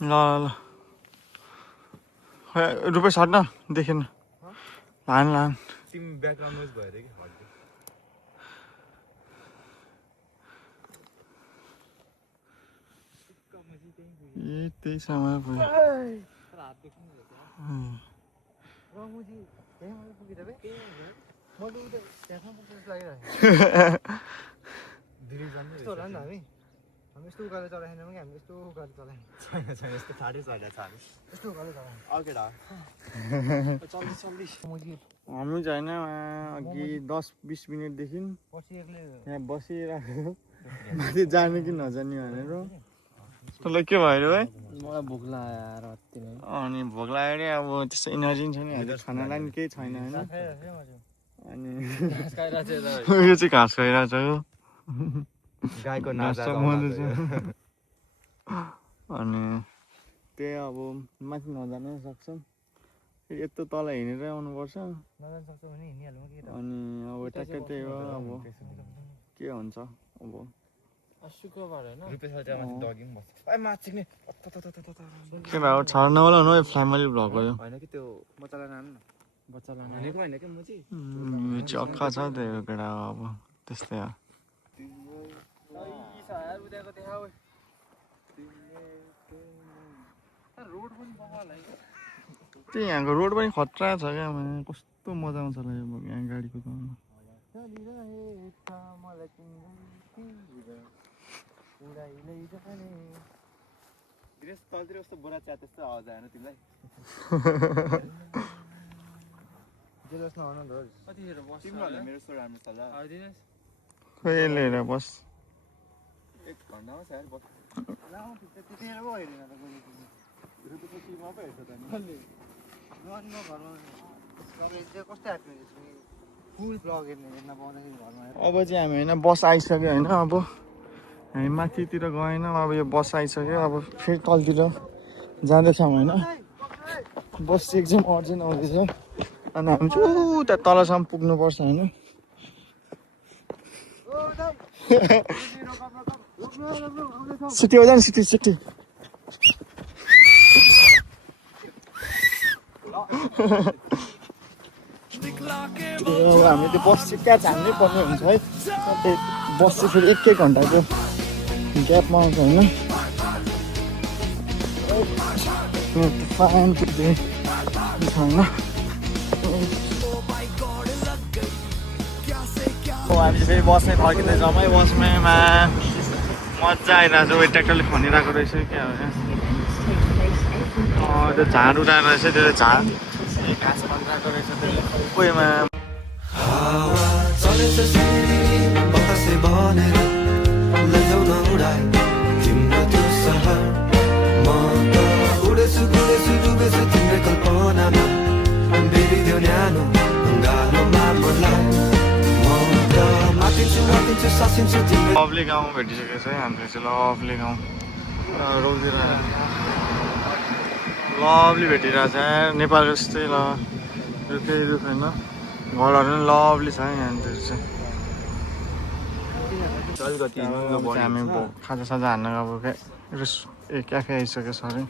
ल ल खै रुपेश हट्न देखेन लान लान तिमी ब्याकग्राउन्ड नोइज भएर कि हट्यो त्यही समय पुग्यो हामी यस्तो उकालो चलाएन कि हामी यस्तो उकालो चलाएन छैन यस्तो ठाडै छैन यस्तो उकालो चलाएन अर्केटा हामी चाहिँ होइन अघि 10-20 मिनटदेखि यहाँ बसिरहेको माथि जाने कि नजाने भनेर तँलाई के भयो है मलाई भोक लाग्यो अति नै अनि भोक लाग्यो अरे अब त्यस्तो इनर्जी पनि छैन अहिले खाना लाने केही छैन होइन अनि यो चाहिँ घाँस खाइरहेको छ यो गाईको अनि त्यही अब माथि नजानु सक्छौँ फेरि यत्रो तल हिँडेर आउनुपर्छ अनि अब ट्याक्कै त्यही हो अब के हुन्छ अब शुक्रबार होइन के भयो छर्न होला न फ्यामिली भ्लग हो यो त्यो बच्चालाई लानु न बच्चालाई भनेको होइन कि म चाहिँ यो चाहिँ अक्खा छ त्यही हो केटा अब त्यस्तै हो त्यही यहाँको रोड पनि खतरा छ क्या कस्तो मजा आउँछ होला यहाँ गाडी कुदाउनु तलतिर कस्तो बोरा चिया त्यस्तो आवाज आएन तिमीलाई मेरो सो राम्रो छ ल खोइ लिएर बस एक घन्टामा छ यार बस अब चाहिँ हामी होइन बस आइसक्यो होइन अब हामी माथितिर गएन अब यो बस आइसक्यो अब फेरि तलतिर जाँदैछौँ होइन बस चाहिँ एकदम अर्जेन्ट आउँदैछ अनि हामी चाहिँ त्यहाँ तलसम्म पुग्नुपर्छ होइन सिटी हो जाने सिटी सिटी अब हामी त्यो बस चाहिँ क्या झान्नै पर्ने हुन्छ है त्यही बस चाहिँ फेरि 1-1 घन्टाको ग्यापमा आउँछ होइन फाइन पुग्दै होइन हामी फेरि बसमै फर्किँदैछौँ है बसमै मजा आइरहेको छ वेट ट्र्याक्टरले खनिरहेको रहेछ क्या त्यो झाड उडाएर रहेछ त्यो झाड घाँस खनिरहेको रहेछ त्यसले कोहीमा लभली गाउँ भेटिसकेको छ है हामीले चाहिँ लभली गाउँ रोकिदिएर लभली भेटिरहेको छ नेपालको जस्तै ल रुखै रुख होइन घरहरू पनि लभली छ है यहाँनिर चाहिँ हामी खाजा साजा हान्न अब क्याफे आइसक्यो सरी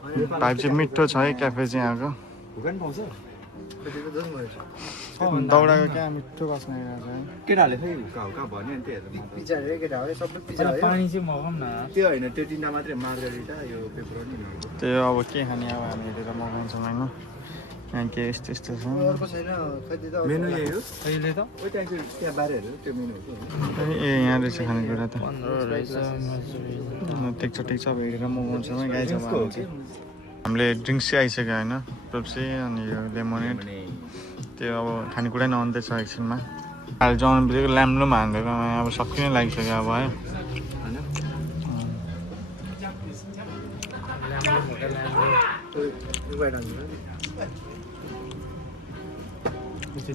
भाइब चाहिँ मिठो छ है क्याफे चाहिँ यहाँको भुका नि पाउँछ त्यो त झन् भयो दाउराको क्या मिठो बस्ने रहेछ है केटाहरूले खै हुक्का हुक्का भन्यो नि त्यही हेरेर पिज्जा रे केटा हो सबै पिज्जा हो पानी चाहिँ मगाउँ न त्यो होइन त्यो तिनवटा मात्रै मार्गरिटा यो पेपरोनी त्यो अब के खाने अब हामी हेरेर मगाउँछौँ होइन यहाँ के यस्तो यस्तो छ अर्को छैन खै त्यो त मेनु यही हो अहिले त ओ त्यहाँ त्यहाँ बाहिरहरू त्यो मेनु हो ए यहाँ रहेछ खानेकुरा त 15 रहेछ ठिक छ अब हेरेर मगाउँछौँ है गाई छ हामीले ड्रिङ्क्स चाहिँ आइसक्यो होइन पेप्सी अनि यो लेमोनेड त्यो अब खानेकुरा नै आउँदैछ एकछिनमा अहिले जमाउनु बित्तिकै ल्याम्लो पनि हालिदिएको अब सकिनै लागिसक्यो अब है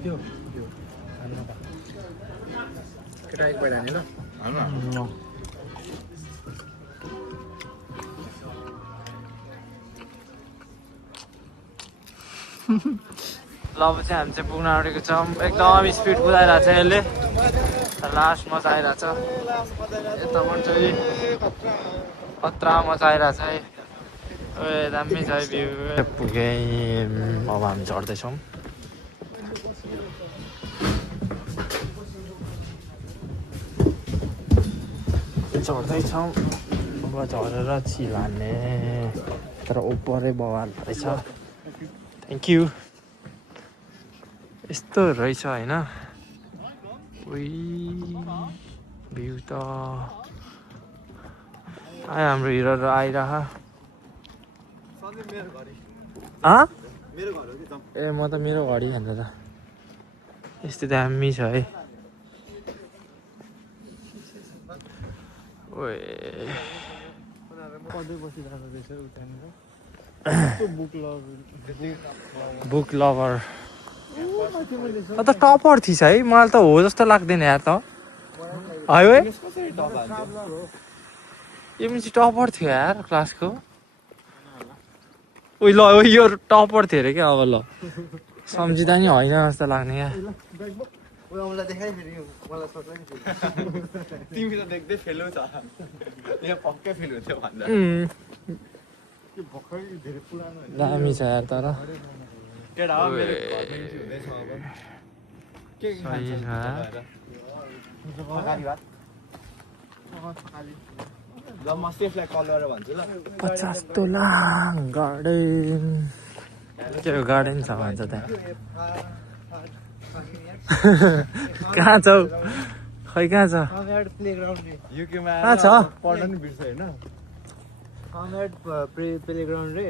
त्यो केटा एक बाइट हाने ल ल अब चाहिँ हामी चाहिँ पुग्न आँटेको छौँ एकदम स्पिड कुदाइरहेको छ यसले लास्ट मजा आइरहेछ यताबाट चाहिँ खतरा मजा आइरहेछ है ए दामी छ है भ्यू पुगेँ अब हामी झर्दैछौँ झर्दैछौँ अब झरेर चिल हान्ने तर ओपरै बवाल रहेछ थ्याङ्क यू यस्तो रहेछ होइन भ्यू त आयो हाम्रो हिरोहरू आइरह ए म त मेरो घडी हेर्नु त यस्तो दामी छ है बुक लभर त टपर थिएछ है मलाई त हो जस्तो लाग्दैन यार त है यो पनि टपर थियो यार क्लासको उयो ल यो टपर थियो अरे क्या अब ल सम्झिँदा नि होइन जस्तो लाग्ने क्या तिमी त देख्दै फेल छ यहाँ पक्कै फेल हुन्थ्यो भन्दा दामी छ यार तर केटा हो मेरो घरमा हुँदैछ अब के ल म सेफलाई कल गरेर भन्छु ल 50 तोला गार्डन के गार्डन छ भन्छ त्यहाँ कहाँ छौ खै कहाँ छ कहाँ छ पढ्न नि बिर्छ होइन प्लेग्राउन्ड रे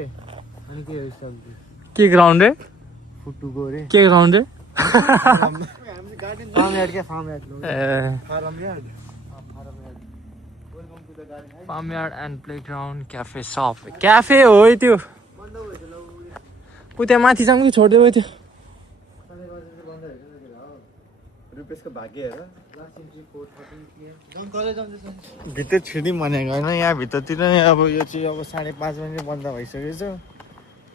अनि के ग्राउन्ड रे फुटुको रे के ग्राउन्ड रे farm yard and playground cafe shop cafe हो है त्यो ऊ त्यहाँ माथि जाउँ कि छोडिदियो त्यो रुपेशको भाग्य हेर भित्र छिर्ने भनेको होइन यहाँ भित्रतिर अब यो चाहिँ अब 5:30 बजी बन्द भइसकेको छ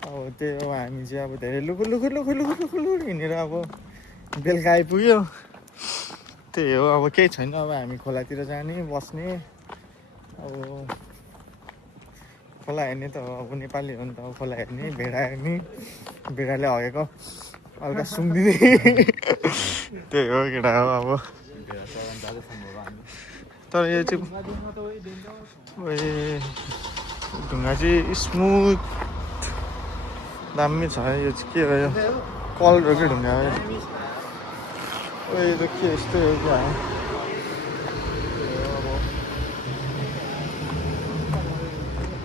अब त्यही अब हामी चाहिँ अब धेरै लुखु हिँडेर अब बेलुका आइपुग्यो त्यही हो अब केही छैन अब हामी खोलातिर जाने बस्ने अब खोला हेर्ने त अब नेपाली हो नि त अब खोला हेर्ने भेडा हेर्ने भेडाले हगेको हल्का सुँगिदिने त्यही हो केटा हो अब तर यो चाहिँ ढुङ्गा चाहिँ स्मुथ दामी छ है यो चाहिँ के हो यो कलरकै ढुङ्गा हो यो त के यस्तै हो क्या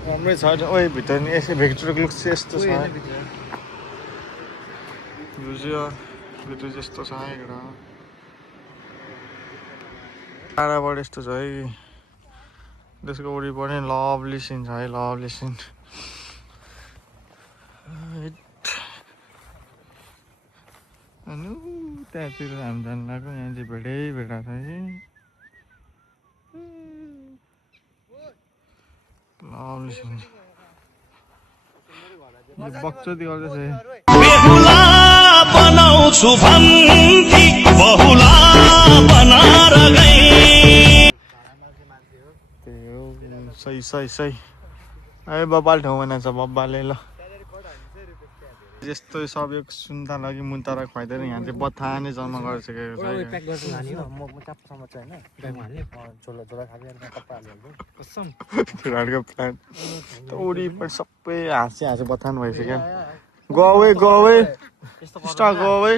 राम्रै छ ओइ भित्र नि यसो भिक्टोरिया लुक्स चाहिँ यस्तो छ भित्र चाहिँ यस्तो छ एउटा टाढाबाट यस्तो छ है त्यसको वरिपरि लभली सिन छ है लभली सिन अनि त्यहाँतिर हामी जानु लाग्यो यहाँ चाहिँ भेडा छ है लभली सिन बक्चोदी गर्दैछ बेहुला बनाउँछु भन्थी बहुला बनाएर गई त्यही हो सही ए बब्बाले ठाउँ बनाएको छ बब्बाले ल यस्तो सब एक सुन्ता लागि मुन्तारा खुवाइदिएर यहाँ चाहिँ बथानै जम्मा गरिसकेको छ प्याक गर्छु लाने हो म चाप्पसम्म चाहिँ होइन ब्यागमा हाल्ने झोला झोला खाँदै कपडा हालिहाल्छु कसम फिलहालको प्लान त वरिपरि सबै हाँसी बथान भइसक्यो गवे गवे स्टा गवे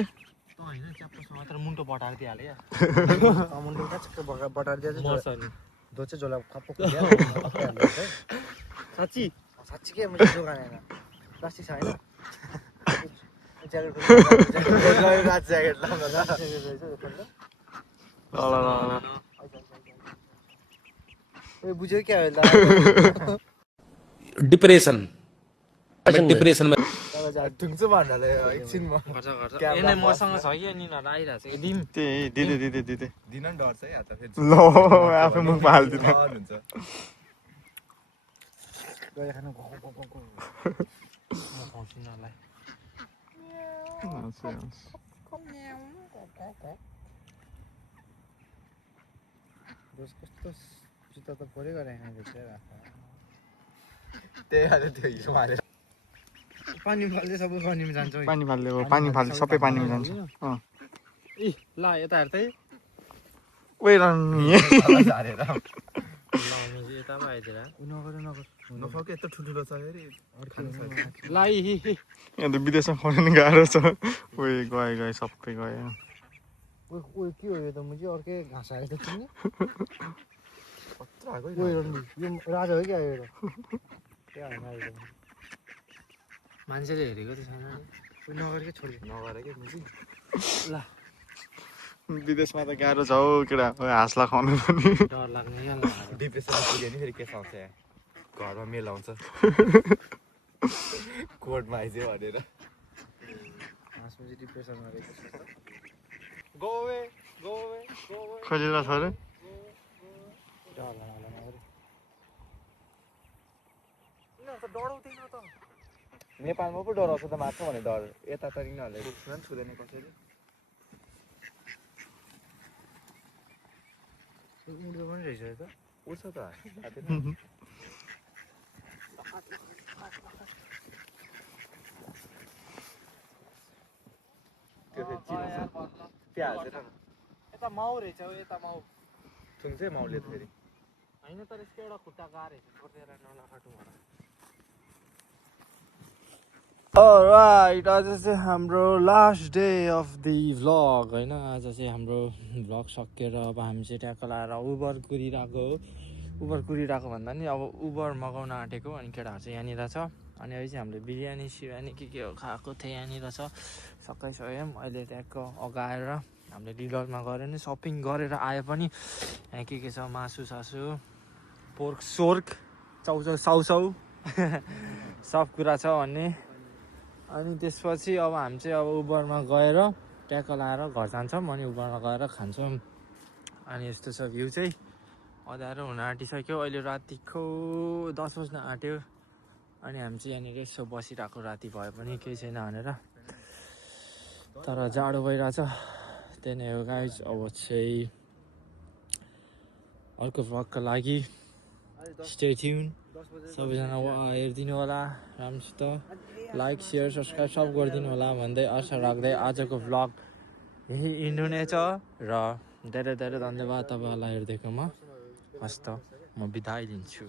होइन च्याप्पसम्म मात्र मुन्टो बटाएर दिइहाल्यो या मुन्टो ठ्याक्क बटाएर दिएछ दो चाहिँ झोला खप्पो साँच्ची साँच्ची के मैले दोकान होइन प्लास्टिक छ होइन ज्याकेट ज्याकेट बुझ्यो क्या डिप्रेशन डिप्रेशन में ढुङ्छु भन्नाले एकछिनमा एनै मसँग छ कि निनीहरू आइरहेको छ दिम त्यही दिदे दिन पनि डर छ है हात फेरि ल आफै मुखमा हालिदिनु हुन्छ गएर खानु कस्तो जुत्ता त परै गरे त्यही हाल्यो त्यो हिजो हालेर पानी फाल्दै सबै पानीमा जान्छ पानी फाल्दै सबै पानीमा जान्छ इ ल यता हेर त ओइ रनी झारेर यता पो आइदिएर नखाऊ यस्तो ठुल्ठुलो छ अरे ल यहाँ त विदेशमा खुवाउनु नि गाह्रो छ ओइ गए सबै गयो के हो यो त मुझे अर्कै घाँस आएको छ नि यो राजा हो क्या यो क्या होइन मान्छेले हेरेको त छैन नगरेकै छोडी नगरेकै मुझी ल विदेशमा त गाह्रो छ हौ केटा हाँसला खुवाउनु पनि डर लाग्ने क्या डिप्रेसन पुग्यो नि फेरि के आउँछ घरमा मेल आउँछ कोर्टमा आइज्यो भनेर हाँसमुजी डिप्रेसनमा रहेको छ गोवे खोजिला छ अरे नेपालमा पो डराउँछ त मात्र भने डर यता त यिनीहरूले रुख्न पनि छुँदैन कसरी उड्दो पनि रहेछ त उड्छ त त्यो त्यहाँ हाल्छ यता माउ रहेछ यता माउ सुन्छ माउले त फेरि होइन तर यसको एउटा खुट्टा गाह्रो रहेछ छोडेर नलाखाटु भएर Alright, आज चाहिँ हाम्रो last day of the vlog होइन आज चाहिँ हाम्रो भ्लग सकिएर अब हामी चाहिँ ट्याक्क लाएर उबर कुरिरहेको भन्दा नि अब उबर मगाउन आँटेको अनि केटाहरू चाहिँ यहाँनिर छ अनि अहिले चाहिँ हामीले बिरयानी सिरयानी के खाएको थियो यहाँनिर छ सकाइसक्यौँ अहिले ट्याक्क अगाएर हामीले डिलरमा गएर नि सपिङ गरेर आए पनि यहाँ के छ मासु सासु पोर्क सोर्क चाउचाउ सब कुरा छ भन्ने अनि त्यसपछि अब हामी चाहिँ अब उबरमा गएर ट्याक्क लाएर घर जान्छौँ अनि उबरमा गएर खान्छौँ अनि यस्तो छ भ्यू चाहिँ अँध्यारो हुन आँटिसक्यो अहिले रातिको 10 बज्न आँट्यो अनि हामी चाहिँ यहाँनिर यसो बसिरहेको राति भए पनि केही छैन भनेर तर जाडो भइरहेछ त्यही नै हो गाइज अब चाहिँ अर्को भ्लगको लागि स्टे ट्युन सबैजना हेरिदिनु होला राम्रोसित लाइक सेयर सब्सक्राइब सब गरिदिनु होला भन्दै आशा राख्दै आजको भ्लग यही इन्डो नै छ र धेरै धेरै धन्यवाद तपाईँहरूलाई हेरिदिएकोमा हस्त म बिदाई लिन्छु